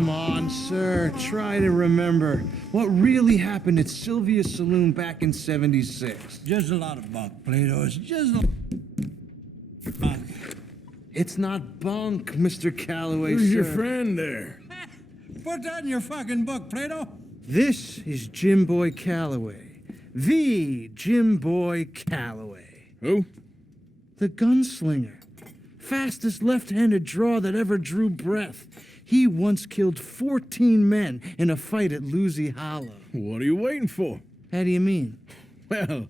Come on, sir. Try to remember what really happened at Sylvia's Saloon back in '76. Just a lot of bunk, Plato. It's just a bunk. It's not bunk, Mr. Calloway, Who's sir. your friend there? Put that in your fucking book, Plato. This is Jim Boy Calloway. The Jim Boy Calloway. Who? The gunslinger. Fastest left-handed draw that ever drew breath. He once killed 14 men in a fight at Lucy Hollow. What are you waiting for? How do you mean? Well,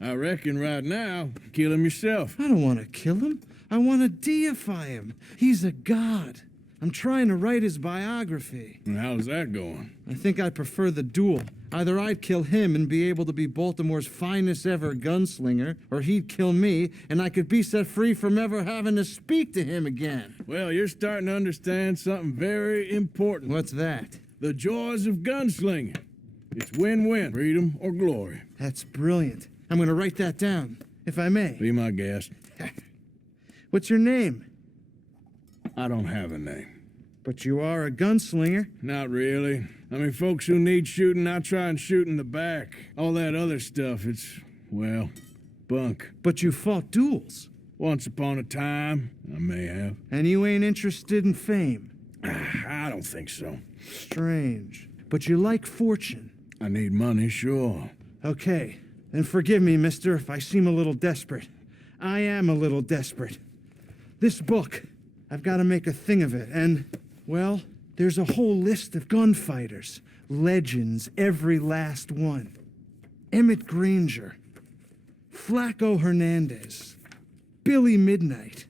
I reckon right now, kill him yourself. I don't want to kill him. I want to deify him. He's a god. I'm trying to write his biography. And how's that going? I think I prefer the duel. Either I'd kill him and be able to be Baltimore's finest ever gunslinger, or he'd kill me and I could be set free from ever having to speak to him again. Well, you're starting to understand something very important. What's that? The joys of gunslinging. It's win-win, freedom or glory. That's brilliant. I'm going to write that down, if I may. Be my guest. What's your name? I don't have a name. But you are a gunslinger. Not really. I mean, folks who need shooting, I try and shoot in the back. All that other stuff, it's, well, bunk. But you fought duels. Once upon a time, I may have. And you ain't interested in fame. I don't think so. Strange. But you like fortune. I need money, sure. Okay, then forgive me, mister, if I seem a little desperate. I am a little desperate. This book, I've got to make a thing of it, and, well, there's a whole list of gunfighters. Legends, every last one. Emmett Granger, Flaco Hernandez, Billy Midnight,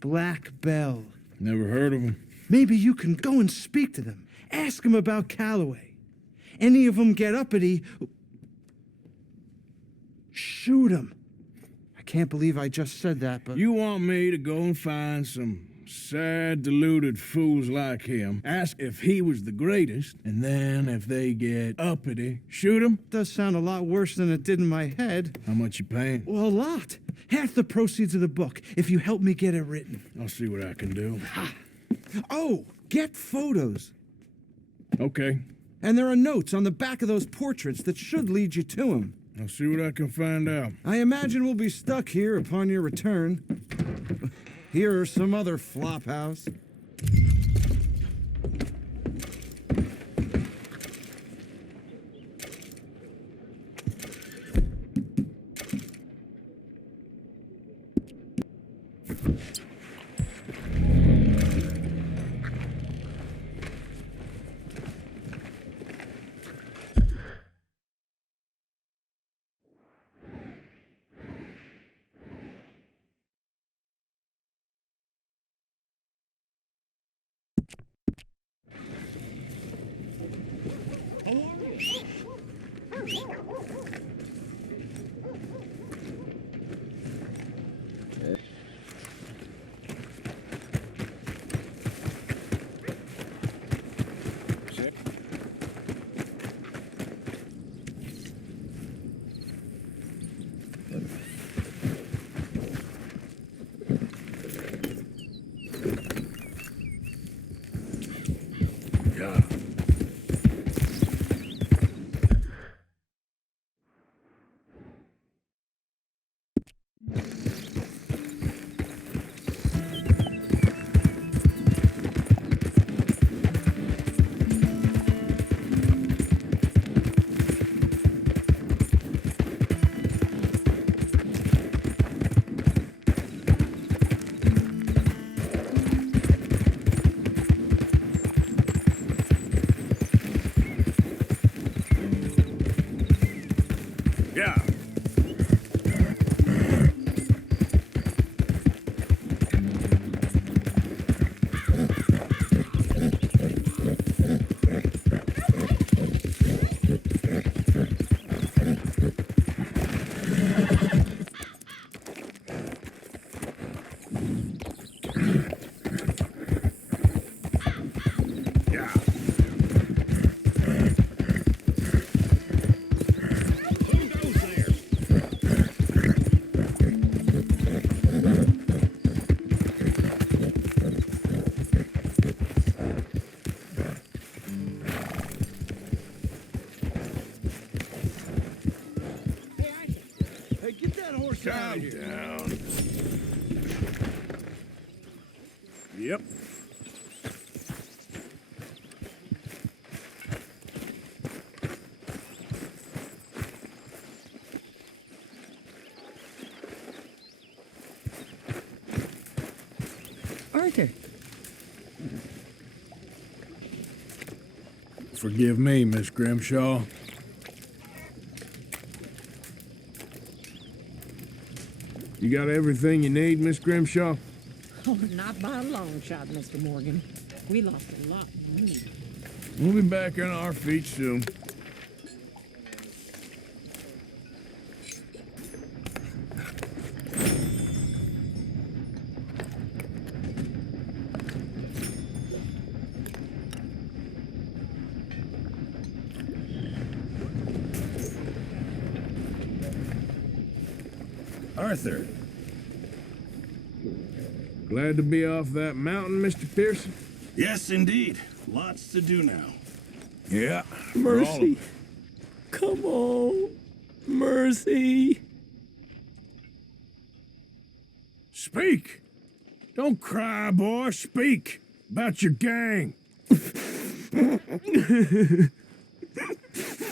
Black Bell. Never heard of him. Maybe you can go and speak to them. Ask them about Calloway. Any of them get uppity, shoot them. I can't believe I just said that, but... You want me to go and find some sad, deluded fools like him, ask if he was the greatest, and then if they get uppity, shoot him? Does sound a lot worse than it did in my head. How much you paying? Well, a lot. Half the proceeds of the book, if you help me get it written. I'll see what I can do. Oh, get photos. Okay. And there are notes on the back of those portraits that should lead you to him. I'll see what I can find out. I imagine we'll be stuck here upon your return. Here are some other flophouse. Calm down. Yep. Arthur. Forgive me, Miss Grimshaw. You got everything you need, Miss Grimshaw? Oh, not by a long shot, Mr. Morgan. We lost a lot of money. We'll be back on our feet soon. Arthur. Glad to be off that mountain, Mr. Pearson? Yes, indeed. Lots to do now. Yeah. Mercy. Come on. Mercy. Speak! Don't cry, boy. Speak about your gang.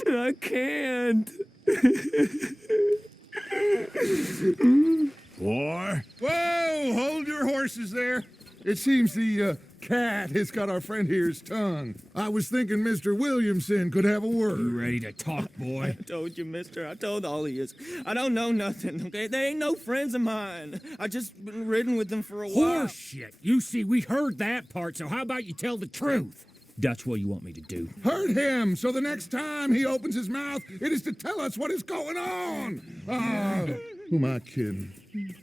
I can't. Boy. Whoa! Hold your horses there. It seems the cat has got our friend here's tongue. I was thinking Mr. Williamson could have a word. Ready to talk, boy? I told you, mister. I told all of you. I don't know nothing, okay? They ain't no friends of mine. I just been ridden with them for a while. Horseshit. You see, we heard that part, so how about you tell the truth? That's what you want me to do. Hurt him, so the next time he opens his mouth, it is to tell us what is going on. Who am I kidding?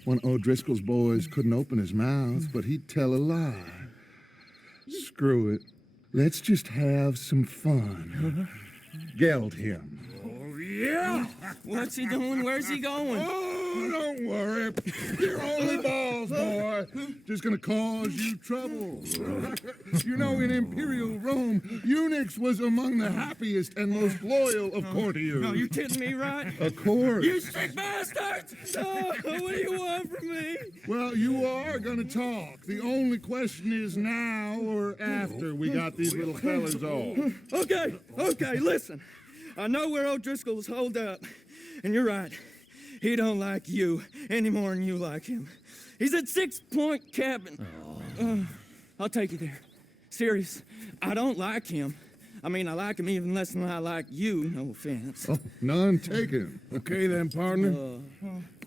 One of O'Driscoll's boys couldn't open his mouth, but he'd tell a lie. Screw it. Let's just have some fun. Geld him. Yeah! What's he doing? Where's he going? Oh, don't worry. You're only balls, boy. Just gonna cause you trouble. You know, in Imperial Rome, eunuchs was among the happiest and most loyal of courtiers. No, you kidding me, right? Of course. You sick bastards! Oh, what do you want from me? Well, you are gonna talk. The only question is now or after we got these little fellas off. Okay, listen. I know where O'Driscoll's holed up, and you're right. He don't like you any more than you like him. He's at 6 Point Cabin. I'll take you there. Serious, I don't like him. I mean, I like him even less than I like you, no offense. Oh, none taken. Okay then, partner.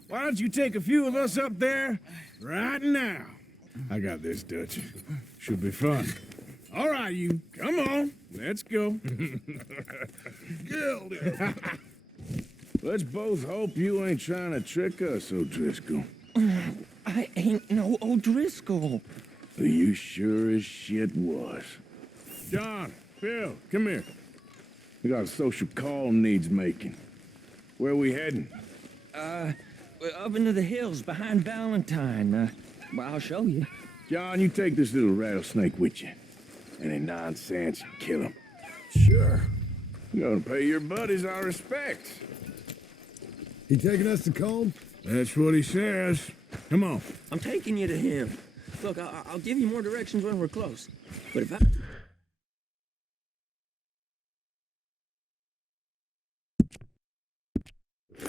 Why don't you take a few of us up there right now? I got this, Dutch. Should be fun. All right, you. Come on. Let's go. Geld him. Let's both hope you ain't trying to trick us, O'Driscoll. I ain't no O'Driscoll. You sure as shit was. John, Bill, come here. We got a social call needs making. Where we heading? Up into the hills behind Valentine. Well, I'll show you. John, you take this little rattlesnake with you. Any nonsense, kill him. Sure. You're gonna pay your buddies our respects. He taking us to Combe? That's what he says. Come on. I'm taking you to him. Look, I'll give you more directions when we're close. But if I...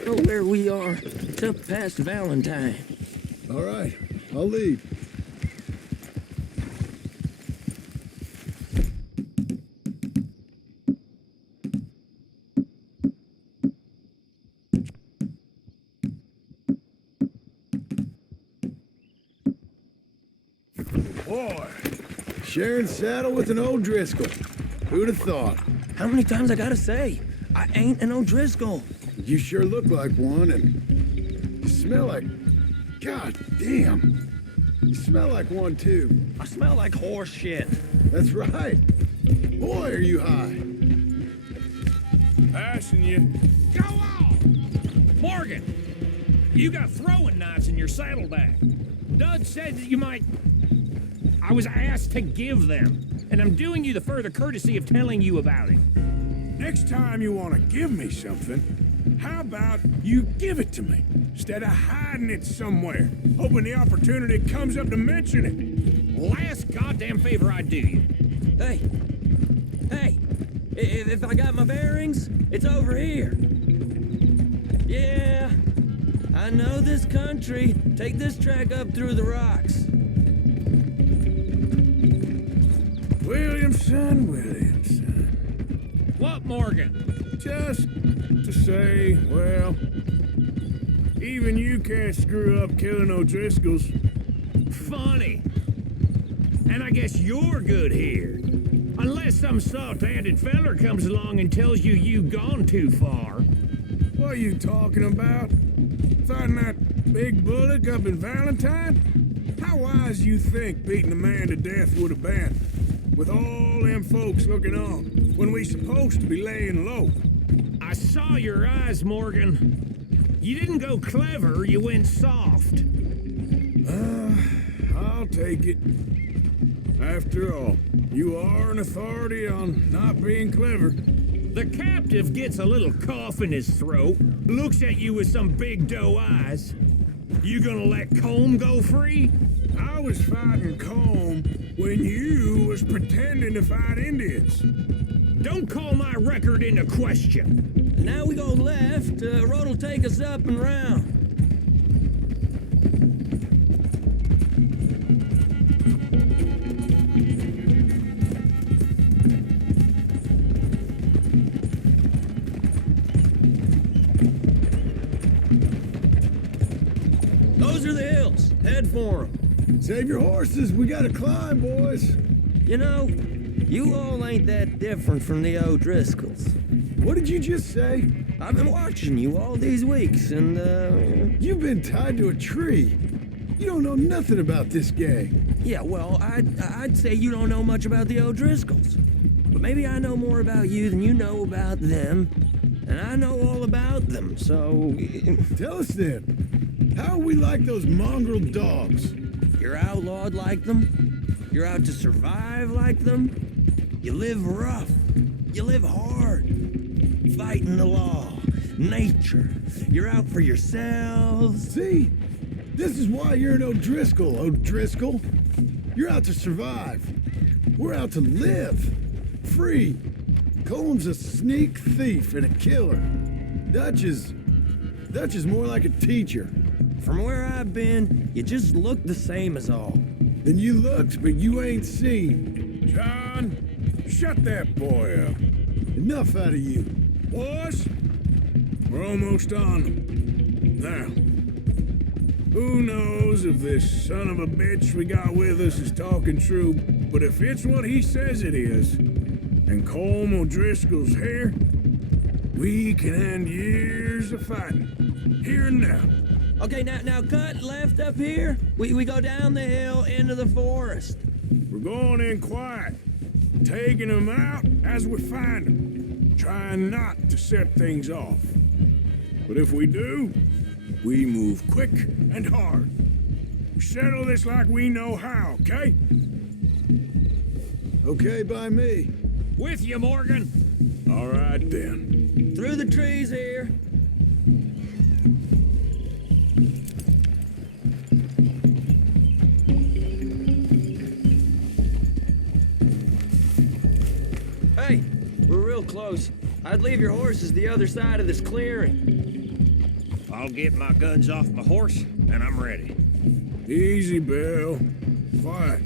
know where we are, it's up past Valentine. All right, I'll lead. Boy, Sharing saddle with an O'Driscoll. Who'd have thought? How many times I gotta say? I ain't an O'Driscoll. You sure look like one, and you smell like... God damn. You smell like one, too. I smell like horse shit. That's right. Boy, are you high. passing you. Go on! Morgan, you got throwing knives in your saddlebag. Dud said that you might... I was asked to give them, and I'm doing you the further courtesy of telling you about it. Next time you want to give me something, How about you give it to me, instead of hiding it somewhere, hoping the opportunity comes up to mention it? Last goddamn favor I do you. Hey, hey, if I got my bearings, it's over here. Yeah, I know this country. Take this track up through the rocks. Williamson. What, Morgan? Just to say, well, even you can't screw up killing O'Driscoll's. Funny. And I guess you're good here. Unless some soft-handed feller comes along and tells you you've gone too far. What are you talking about? Fighting that big bullock up in Valentine? How wise you think beating a man to death would have been? With all them folks looking on, when we supposed to be laying low. I saw your eyes, Morgan. You didn't go clever, you went soft. I'll take it. After all, you are an authority on not being clever. The captive gets a little cough in his throat, looks at you with some big doe eyes. You gonna let Combe go free? I was fighting Combe when you was pretending to fight Indians. Don't call my record into question. Now we go left. Road will take us up and round. Those are the hills. Head for them. Save your horses. We gotta climb, boys. You know, you all ain't that different from the O'Driscolls. What did you just say? I've been watching you all these weeks, and, You've been tied to a tree. You don't know nothing about this gang. yeah, well, I'd say you don't know much about the O'Driscolls. But maybe I know more about you than you know about them, and I know all about them, so... Tell us then. How are we like those mongrel dogs? You're outlawed like them. You're out to survive like them. You live rough. You live hard. Fighting the law. Nature. You're out for yourselves. See? This is why you're an O'Driscoll, O'Driscoll. You're out to survive. We're out to live. Free. Combs a sneak thief and a killer. Dutch is more like a teacher. From where I've been, you just look the same as all. Then you looked, but you ain't seen. John, shut that boy up. Enough out of you. Boys, we're almost on them. Now, who knows if this son of a bitch we got with us is talking true, but if it's what he says it is, and Colm O'Driscoll's here, we can end years of fighting, here and now. Okay, now cut left up here. We go down the hill into the forest. We're going in quiet, taking them out as we find them, trying not to set things off. But if we do, we move quick and hard. We settle this like we know how, okay? Okay by me. With you, Morgan. All right, then. Through the trees here. Hey, we're real close. I'd leave your horses the other side of this clearing. I'll get my guns off my horse, and I'm ready. Easy, Bill. Quiet.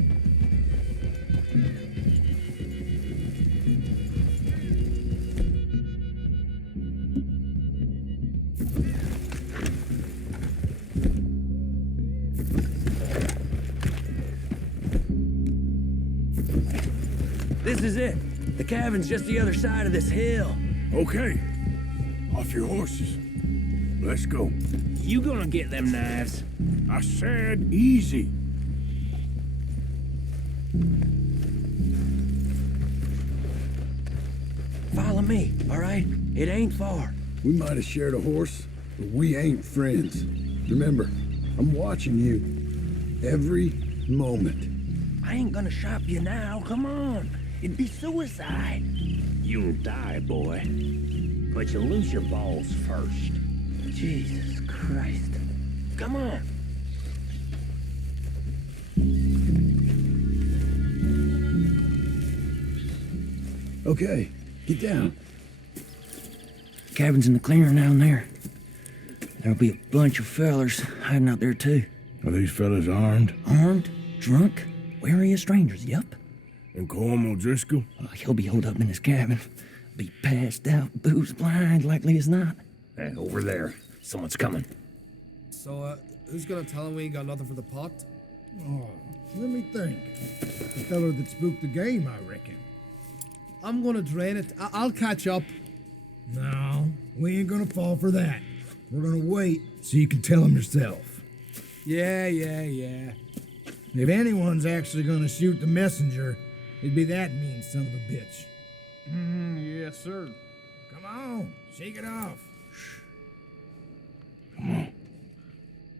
This is it. The cabin's just the other side of this hill. Okay. Off your horses. Let's go. You gonna get them knives? I said easy. Follow me, all right? It ain't far. We might have shared a horse, but we ain't friends. Remember, I'm watching you. Every moment. I ain't gonna shop you now. Come on. It'd be suicide. You'll die, boy. but you lose your balls first. Jesus Christ. Come on. Okay, get down. Cabin's in the clearing down there. There'll be a bunch of fellers hiding out there too. Are these fellas armed? Armed, drunk, wary of strangers, yup. And Colm O'Driscoll? He'll be holed up in his cabin. Be passed out, booze blind, likely as not. Over there. Someone's coming. So, who's gonna tell him we ain't got nothing for the pot? Oh, let me think. The feller that spooked the game, I reckon. I'm gonna drain it. I'll catch up. No, we ain't gonna fall for that. We're gonna wait so you can tell him yourself. Yeah. If anyone's actually gonna shoot the messenger, it'd be that mean son of a bitch. Yes, sir. Come on, shake it off.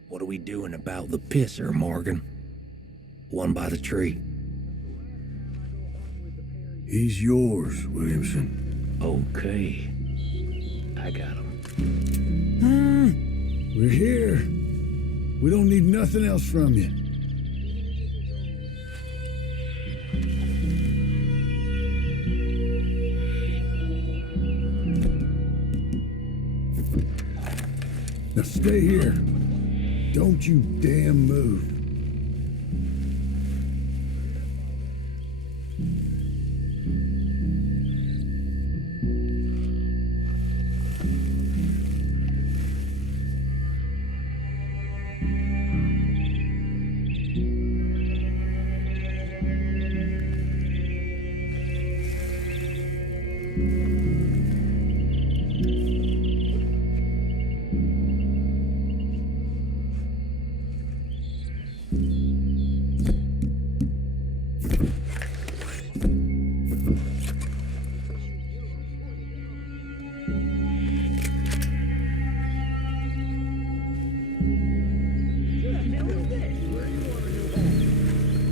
What are we doing about the pisser, Morgan? One by the tree. He's yours, Williamson. Okay. I got him. We're here. We don't need nothing else from you. Now stay here. Don't you damn move.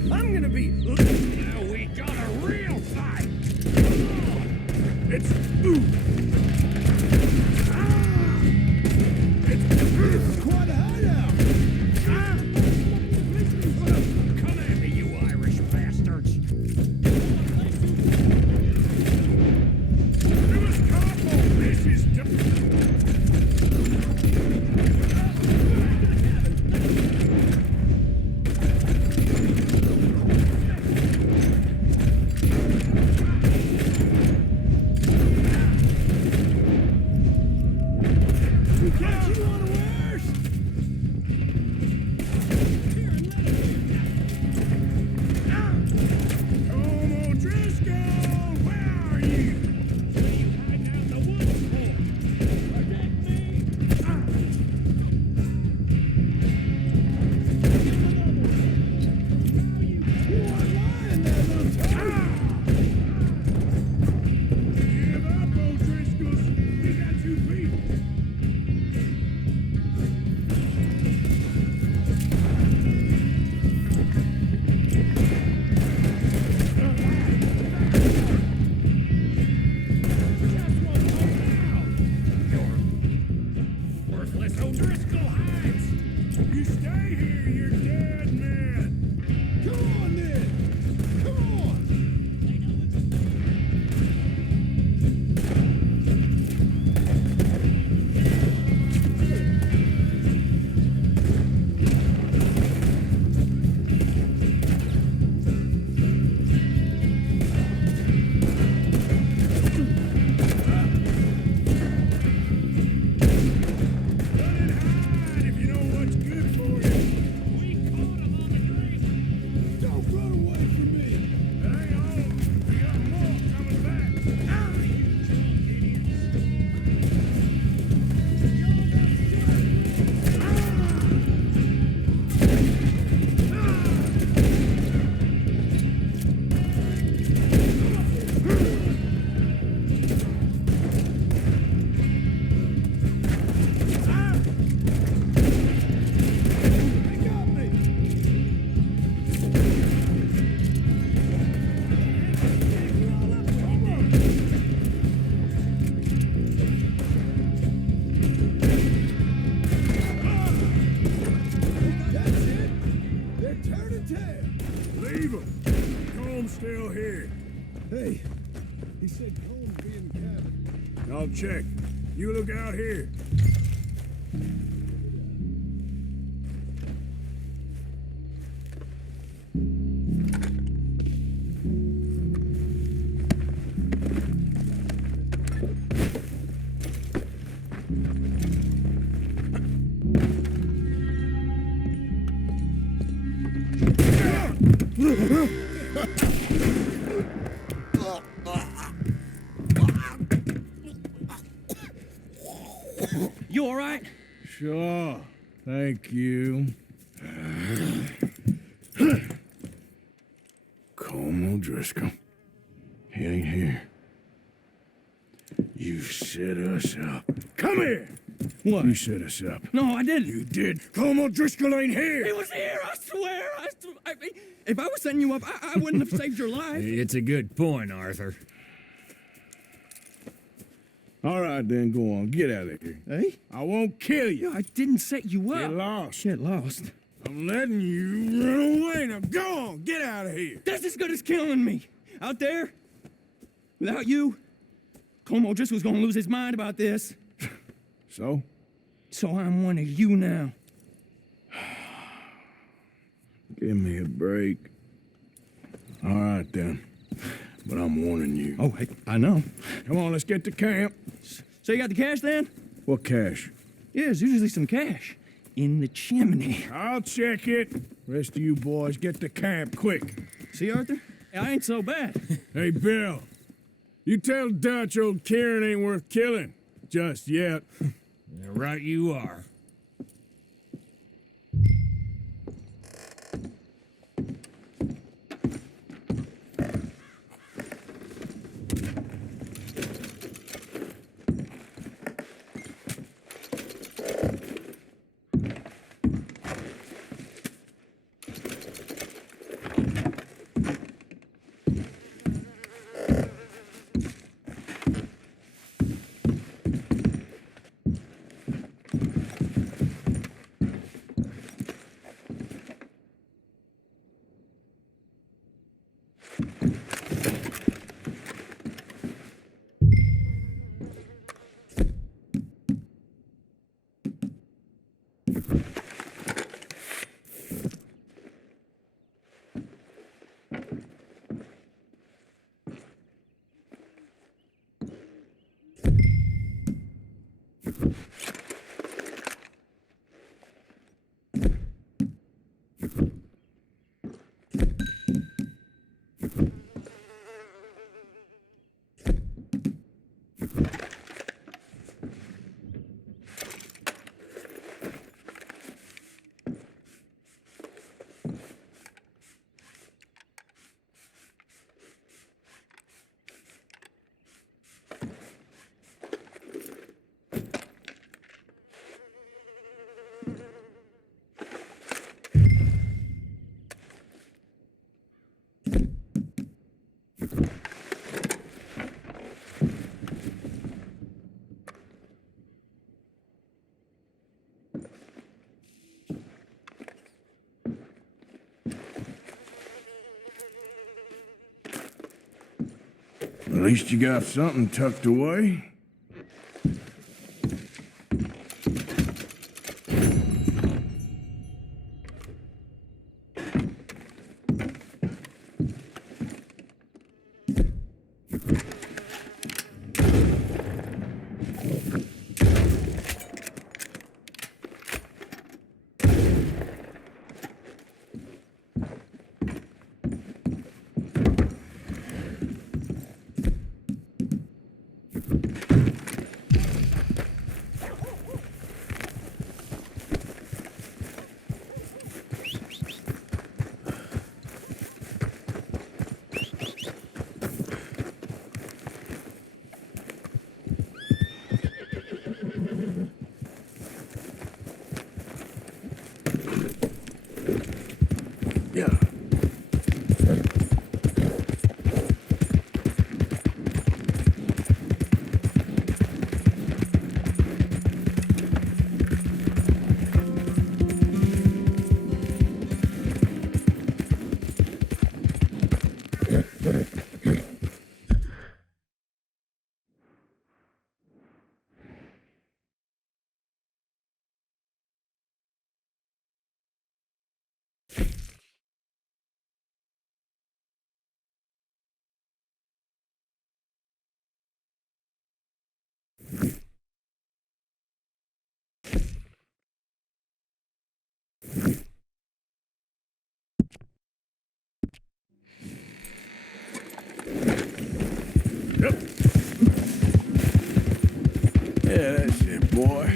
I'm gonna be. Now we got a real fight. It's. It's quite a hideout. Come at me, you Irish bastards. You must careful. This is. I'll check. You look out here. You all right? Sure. Thank you. Colm O'Driscoll. He ain't here. You set us up. Come here! What? You set us up. No, I didn't. You did. Colm O'Driscoll ain't He here! was here, I swear. If I was setting you up, I wouldn't have saved your life. It's a good point, Arthur. All right, then, go on. Get out of here. Hey? I won't kill you. I didn't set you Get up. lost. Get lost. I'm letting you run away. Now go on. Get out of here. That's as good as killing me. Out there, without you, Colm O'Driscoll's gonna lose his mind about this. So? So I'm one of you now. Give me a break. All right, then. But I'm warning you. Oh, hey, I know. Come on, let's get to camp. So you got the cash then? What cash? Yeah, there's usually some cash in the chimney. I'll check it. Rest of you boys, get to camp quick. See, Arthur? I ain't so bad. Hey, Bill. You tell Dutch old Kieran ain't worth killing. Just yet. Right you are. At least you got something tucked away. Yeah, that's it, boy.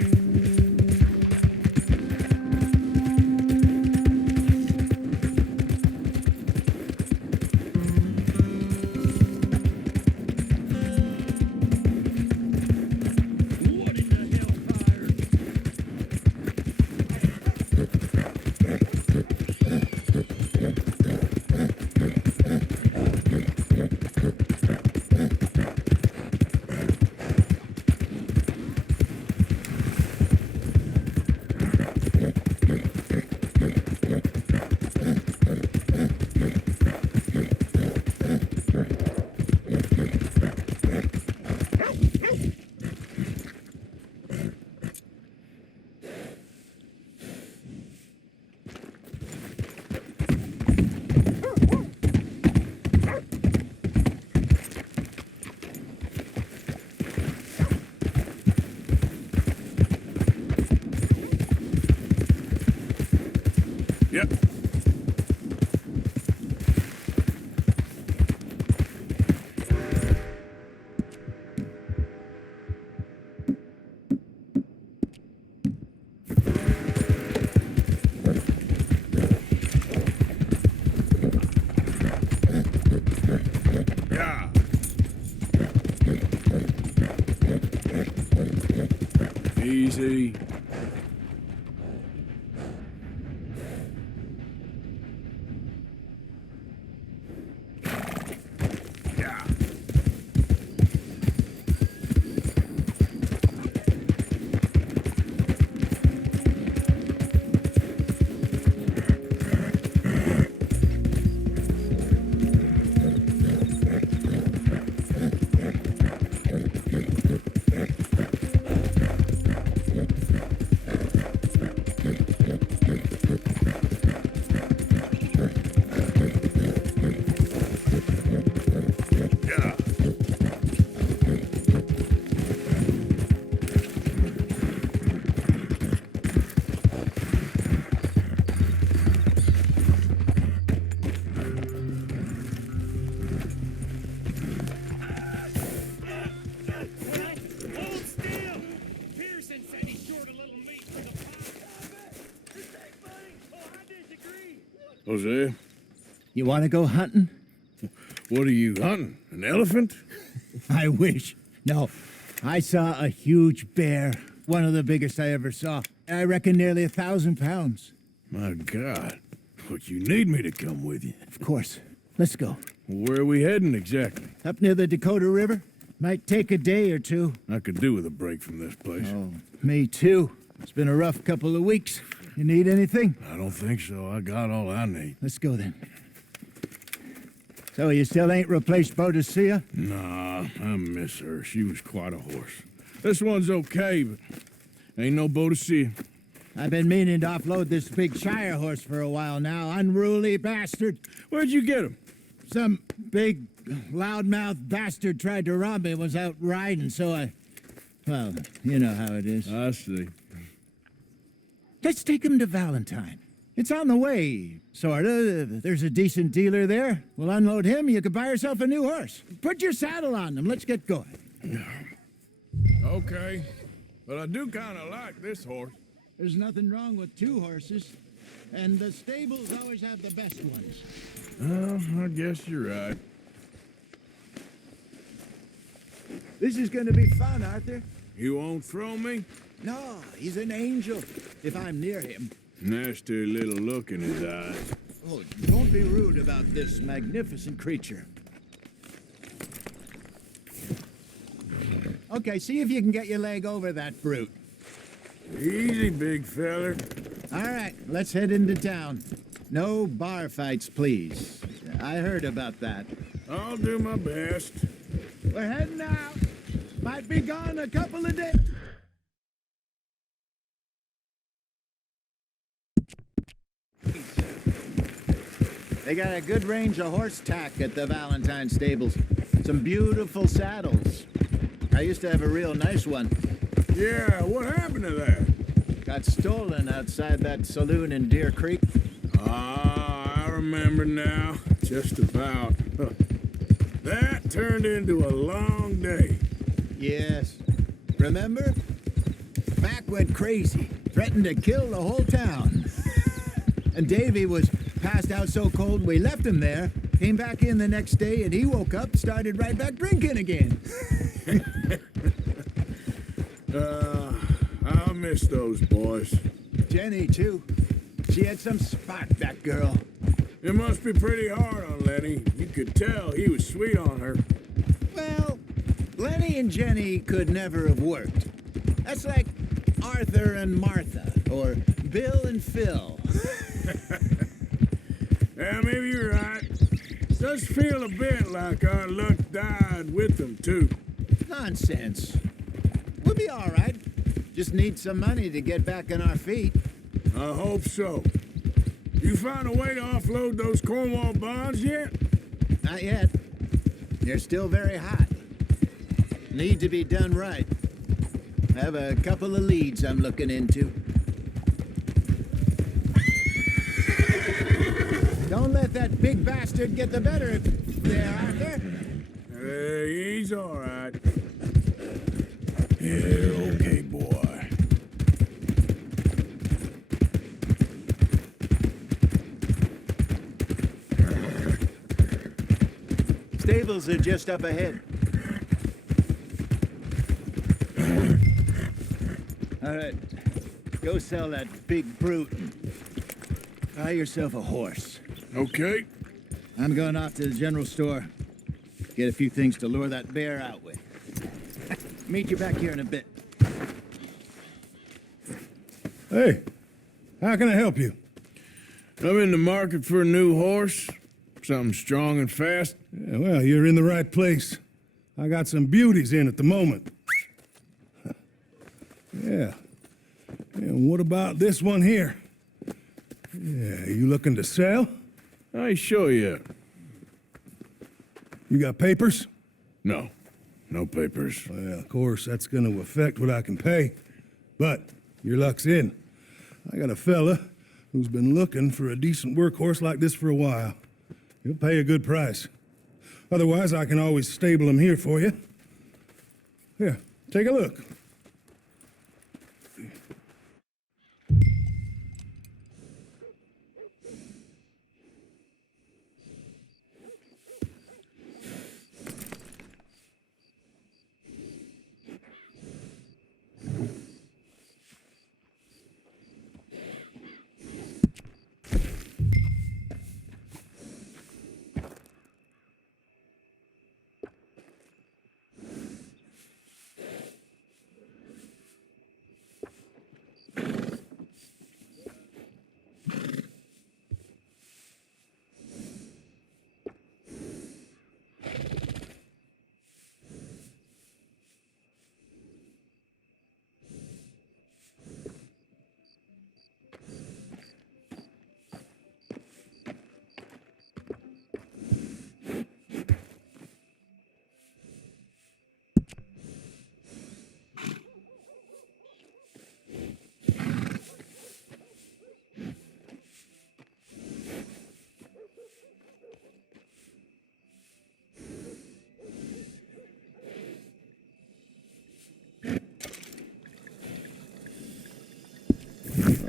What in the hellfire? Yep. Yeah. Easy. Yeah. Yeah. Hold still! Pearson said he's short a little meat for the pie. Oh, I disagree. Jose, You want to go hunting? what are you hunting? An elephant? I wish. No, I saw a huge bear, one of the biggest I ever saw. I reckon nearly 1,000 pounds. My God. But you need me to come with you. Of course. Let's go. Where are we heading exactly? Up near the Dakota River. Might take a day or two. I could do with a break from this place. Oh, me too. It's been a rough couple of weeks. You need anything? I don't think so. I got all I need. Let's go then. So you still ain't replaced Boadicea? Nah, I miss her. She was quite a horse. This one's okay, but ain't no boat to see. I've been meaning to offload this big Shire horse for a while now. Unruly bastard. Where'd you get him? Some big, loudmouth bastard tried to rob me and was out riding, so I... Well, you know how it is. I see. Let's take him to Valentine. It's on the way, sorta. There's a decent dealer there. We'll unload him, you could buy yourself a new horse. Put your saddle on him, let's get going. Okay. But I do kind of like this horse. There's nothing wrong with two horses, and the stables always have the best ones. Oh, I guess you're right. This is gonna be fun, Arthur. You won't throw me? No, he's an angel, if I'm near him. Nasty little look in his eyes. Oh, don't be rude about this magnificent creature. Okay, see if you can get your leg over that brute. Easy, big feller. All right, let's head into town. No bar fights, please. I heard about that. I'll do my best. We're heading out. Might be gone a couple of days. They got a good range of horse tack at the Valentine stables. Some beautiful saddles. I used to have a real nice one. Yeah, what happened to that? Got stolen outside that saloon in Deer Creek. Ah, I remember now. Just about. Huh. That turned into a long day. Yes. Remember? Mac went crazy, threatened to kill the whole town. And Davy was passed out so cold we left him there, came back in the next day, and he woke up, started right back drinking again. I'll miss those boys. Jenny, too. She had some spark, that girl. It must be pretty hard on Lenny. You could tell he was sweet on her. Well, Lenny and Jenny could never have worked. That's like Arthur and Martha, or Bill and Phil. Yeah, maybe you're right. Does feel a bit like our luck died with them, too. Nonsense. We'll be all right. Just need some money to get back on our feet. I hope so. You found a way to offload those Cornwall bonds yet? Not yet. They're still very hot. Need to be done right. I have a couple of leads I'm looking into. Don't let that big bastard get the better of you there, Arthur. He's all right. Yeah, okay, boy. Stables are just up ahead. All right, go sell that big brute and buy yourself a horse. Okay. I'm going off to the general store. Get a few things to lure that bear out with. Meet you back here in a bit. Hey, how can I help you? I'm in the market for a new horse. Something strong and fast. Yeah, well, you're in the right place. I got some beauties in at the moment. Yeah. And what about this one here? Yeah, you looking to sell? I show you. You got papers? No. No papers. Well, of course, that's going to affect what I can pay. But your luck's in. I got a fella who's been looking for a decent workhorse like this for a while. He'll pay a good price. Otherwise, I can always stable him here for you. Here, take a look.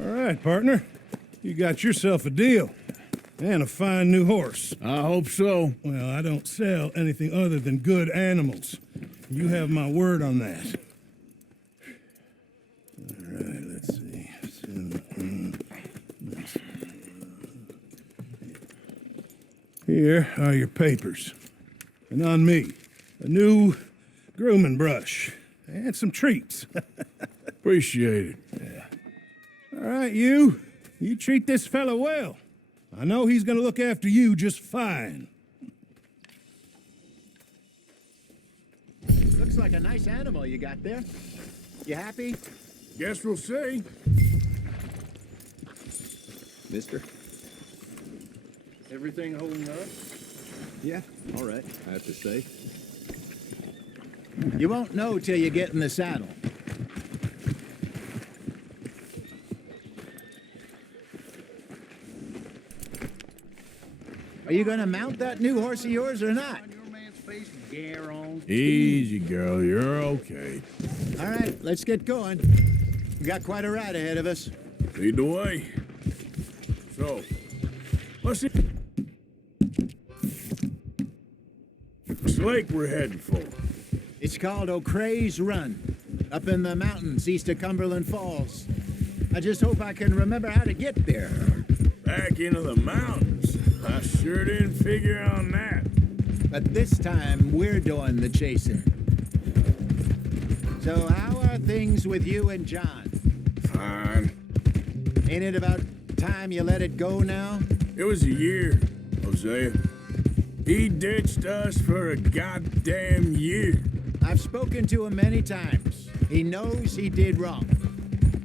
All right, partner. You got yourself a deal. And a fine new horse. I hope so. Well, I don't sell anything other than good animals. You have my word on that. All right, let's see. Here are your papers. And on me, a new grooming brush and some treats. Appreciate it. Yeah. All right, you treat this fella well. I know he's gonna look after you just fine. Looks like a nice animal you got there. You happy? Guess we'll see. Mister? Everything holding up? Yeah, all right, I have to say. You won't know till you get in the saddle. Are you gonna mount that new horse of yours or not? Easy, girl. You're okay. All right, let's get going. We got quite a ride ahead of us. Lead the way. So, what's it? What's the lake we're heading for? It's called O'Creagh's Run, up in the mountains east of Cumberland Falls. I just hope I can remember how to get there. Back into the mountains. I sure didn't figure on that. But this time, we're doing the chasing. So how are things with you and John? Fine. Ain't it about time you let it go now? It was a year, Hosea. He ditched us for a goddamn year. I've spoken to him many times. He knows he did wrong.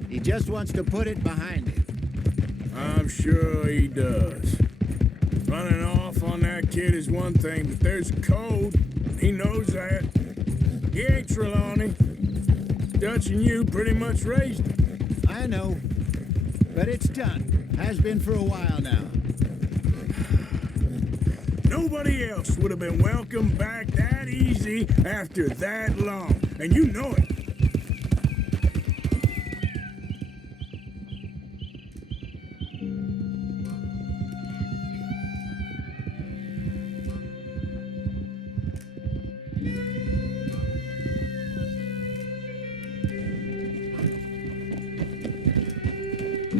He just wants to put it behind him. I'm sure he does. Running off on that kid is one thing, but there's a code. He knows that. He ain't Trelawney. Dutch and you pretty much raised him. I know. But it's done. Has been for a while now. Nobody else would have been welcomed back that easy after that long. And you know it.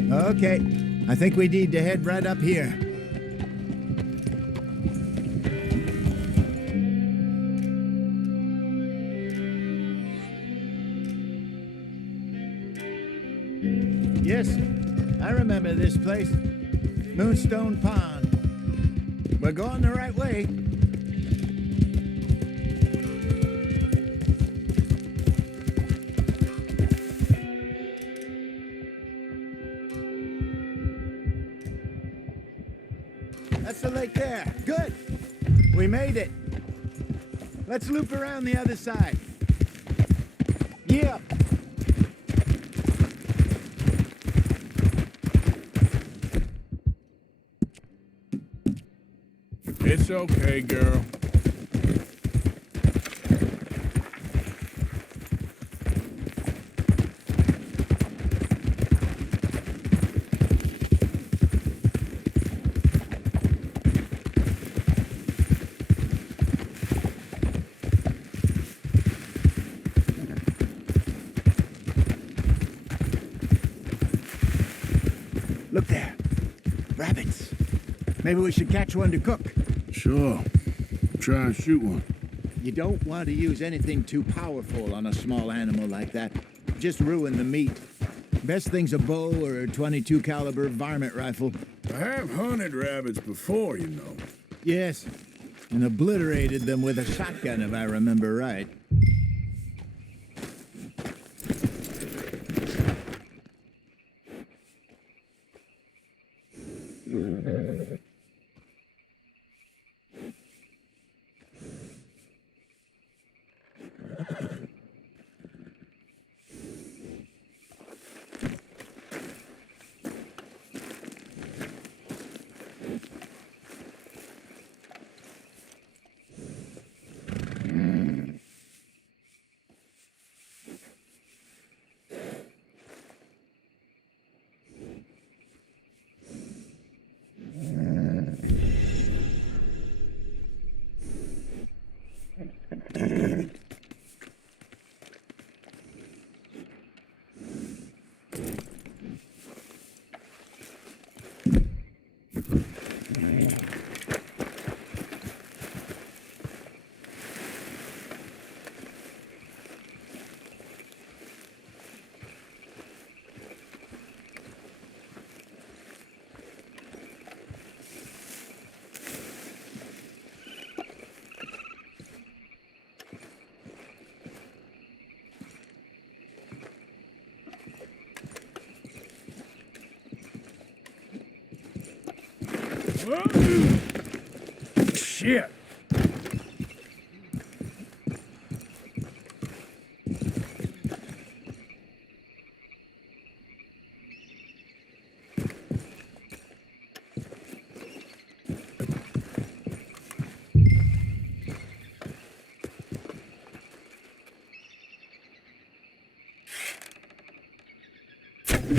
Okay, I think we need to head right up here. Yes, I remember this place. Moonstone Pond. We're going the right way. That's the lake there. Good. We made it. Let's loop around the other side. Yeah. It's okay, girl. Look there. Rabbits. Maybe we should catch one to cook. Sure. Try and shoot one. You don't want to use anything too powerful on a small animal like that. Just ruin the meat. Best thing's a bow or a .22 caliber varmint rifle. I have hunted rabbits before, you know. Yes, and obliterated them with a shotgun, if I remember right. Shit.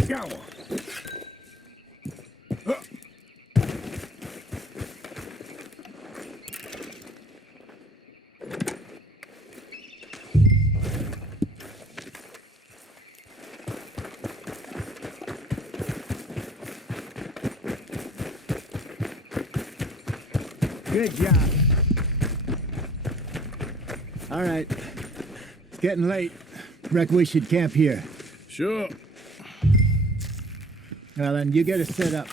Got one. Good job. All right. It's getting late. Reckon we should camp here. Sure. Well, then you get us set up.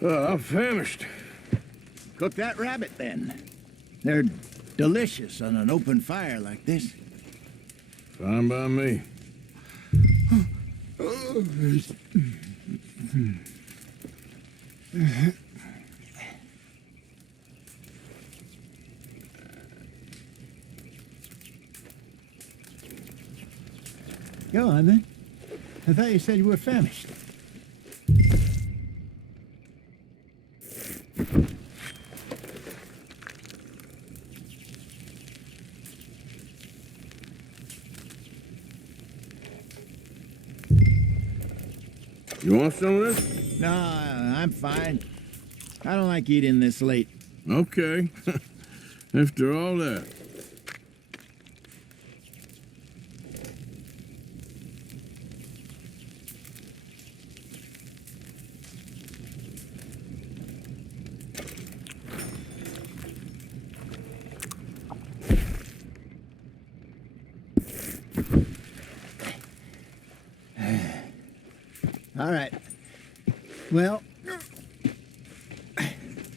I'm famished. Cook that rabbit, then. They're delicious on an open fire like this. Fine by me. Go on, then. I thought you said you were famished. You want some of this? No, I'm fine. I don't like eating this late. Okay. After all that. All right. Well,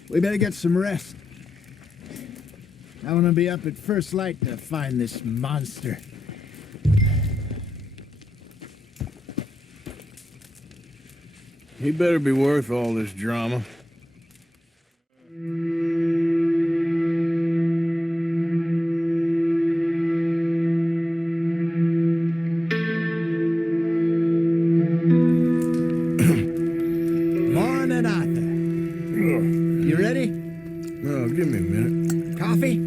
we better get some rest. I want to be up at first light to find this monster. He better be worth all this drama. Morning, Arthur. You ready? Oh, give me a minute. Coffee?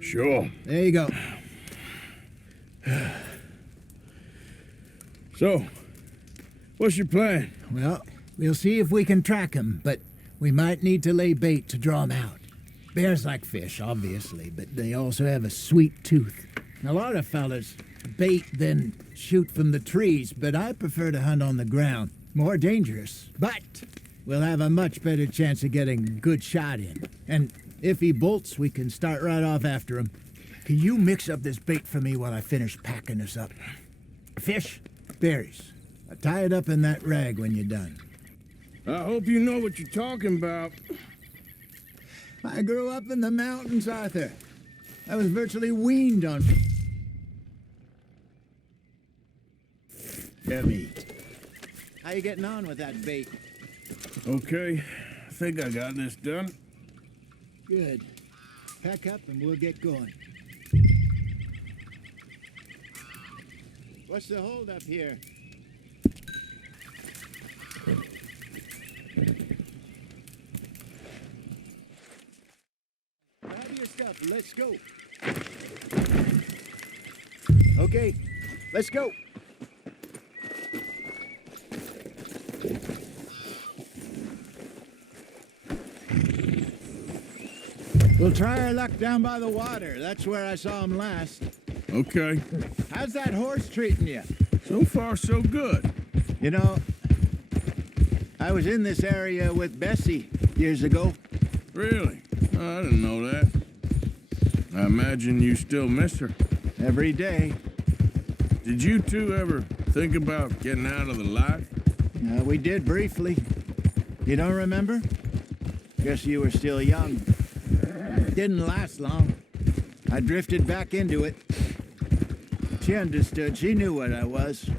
Sure. There you go. So, what's your plan? Well, we'll see if we can track him, but we might need to lay bait to draw him out. Bears like fish, obviously, but they also have a sweet tooth. A lot of fellas bait, then shoot from the trees, but I prefer to hunt on the ground. More dangerous, but we'll have a much better chance of getting a good shot in. And if he bolts, we can start right off after him. Can you mix up this bait for me while I finish packing this up? Fish, berries. Tie it up in that rag when you're done. I hope you know what you're talking about. I grew up in the mountains, Arthur. I was virtually weaned on meat. How you getting on with that bait? Okay, I think I got this done. Good. Pack up and we'll get going. What's the hold up here? Grab your stuff. Let's go. Okay, let's go. We'll try our luck down by the water. That's where I saw him last. Okay. How's that horse treating you? So far, so good. You know, I was in this area with Bessie years ago. Really? Oh, I didn't know that. I imagine you still miss her. Every day. Did you two ever think about getting out of the life? We did briefly. You don't remember? Guess you were still young. Didn't last long. I drifted back into it. She understood. She knew what I was.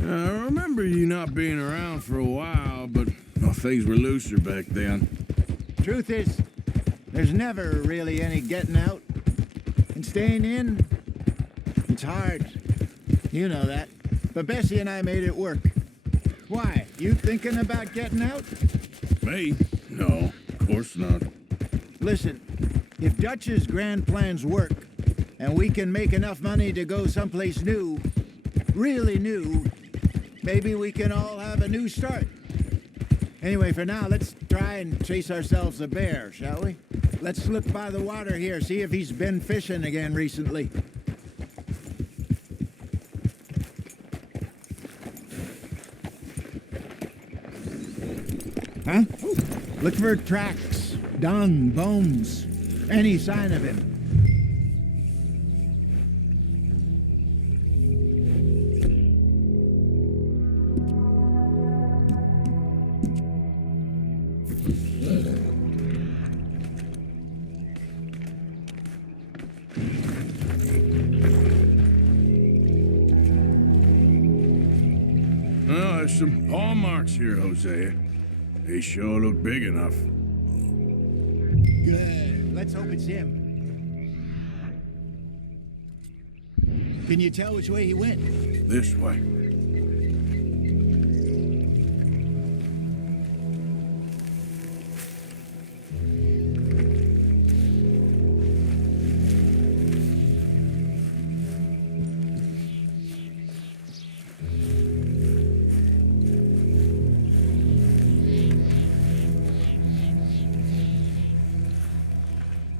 I remember you not being around for a while, but well, things were looser back then. Truth is, there's never really any getting out. And staying in, it's hard. You know that. But Bessie and I made it work. Why? You thinking about getting out? Me? No, of course not. Listen, if Dutch's grand plans work, and we can make enough money to go someplace new, really new, maybe we can all have a new start. Anyway, for now, let's try and chase ourselves a bear, shall we? Let's look by the water here, see if he's been fishing again recently. Huh? Look for tracks, dung, bones, any sign of him. Oh, there's some paw marks here, Hosea. They sure look big enough. Good. Let's hope it's him. Can you tell which way he went? This way.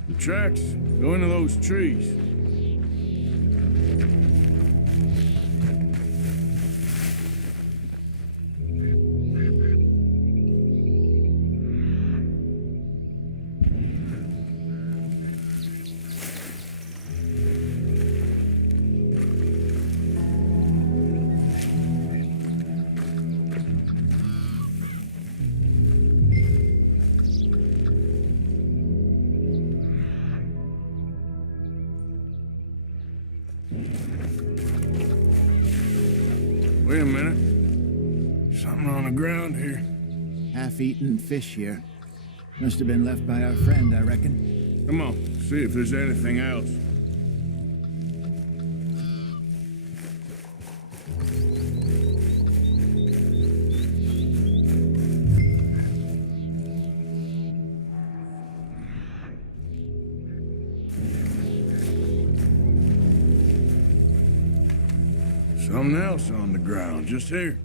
The tracks go into those trees. Wait a minute. Something on the ground here. Half-eaten fish here. Must have been left by our friend, I reckon. Come on, see if there's anything else. Something else on the ground, just here.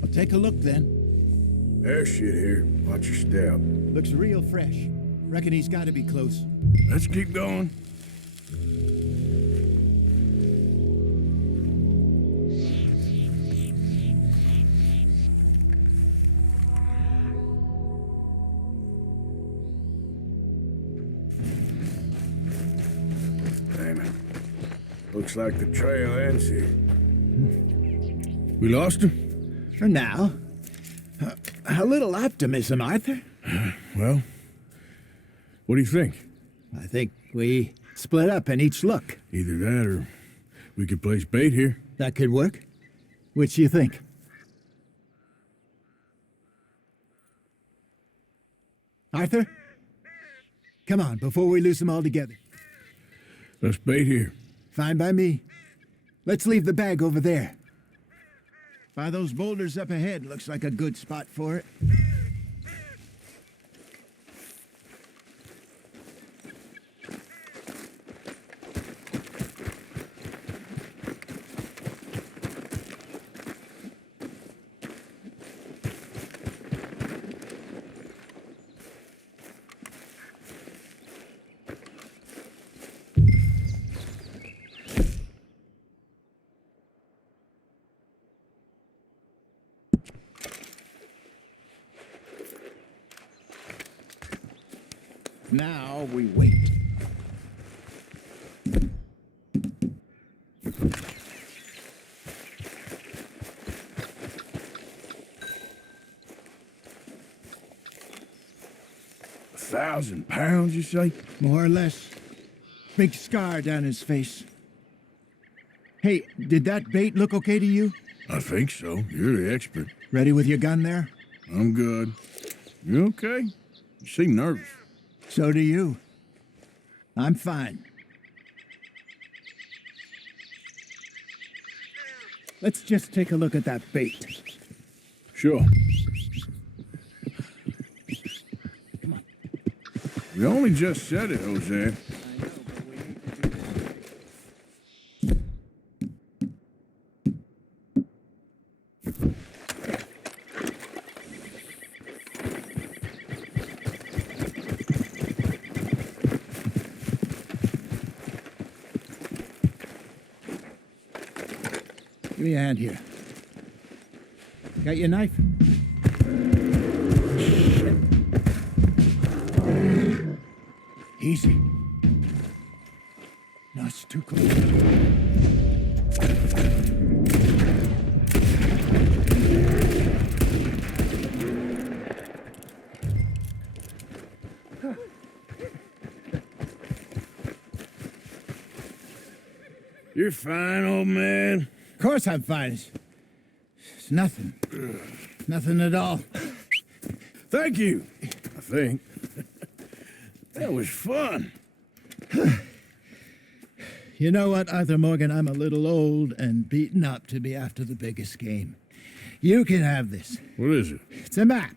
I'll take a look then. There's shit here. Watch your step. Looks real fresh. Reckon he's got to be close. Let's keep going. Damn it. Looks like the trail ends here. We lost him? For now. A little optimism, Arthur. Well, what do you think? I think we split up and each look. Either that or we could place bait here. That could work. Which do you think? Arthur? Come on, before we lose them all together. Let's bait here. Fine by me. Let's leave the bag over there. By those boulders up ahead, looks like a good spot for it. Now we wait. £1,000, you say? More or less. Big scar down his face. Hey, did that bait look okay to you? I think so. You're the expert. Ready with your gun there? I'm good. You okay? You seem nervous. So do you. I'm fine. Let's just take a look at that bait. Sure. We only just said it, Jose. Give me a hand here. Got your knife? Easy. No, it's too close. You're fine, old man. Of course I'm fine. It's nothing. Nothing at all. Thank you, I think. That was fun. You know what, Arthur Morgan? I'm a little old and beaten up to be after the biggest game. You can have this. What is it? It's a map.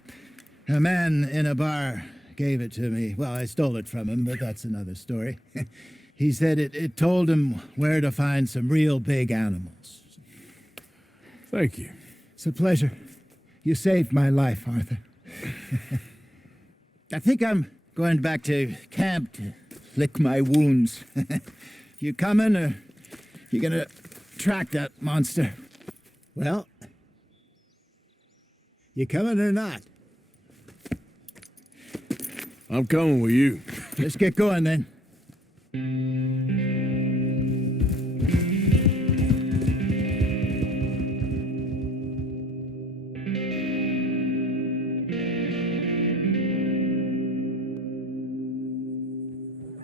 A man in a bar gave it to me. Well, I stole it from him, but that's another story. He said it told him where to find some real big animals. Thank you. It's a pleasure. You saved my life, Arthur. I think I'm going back to camp to lick my wounds. You coming, or you gonna track that monster? Well, you coming or not? I'm coming with you. Let's get going then.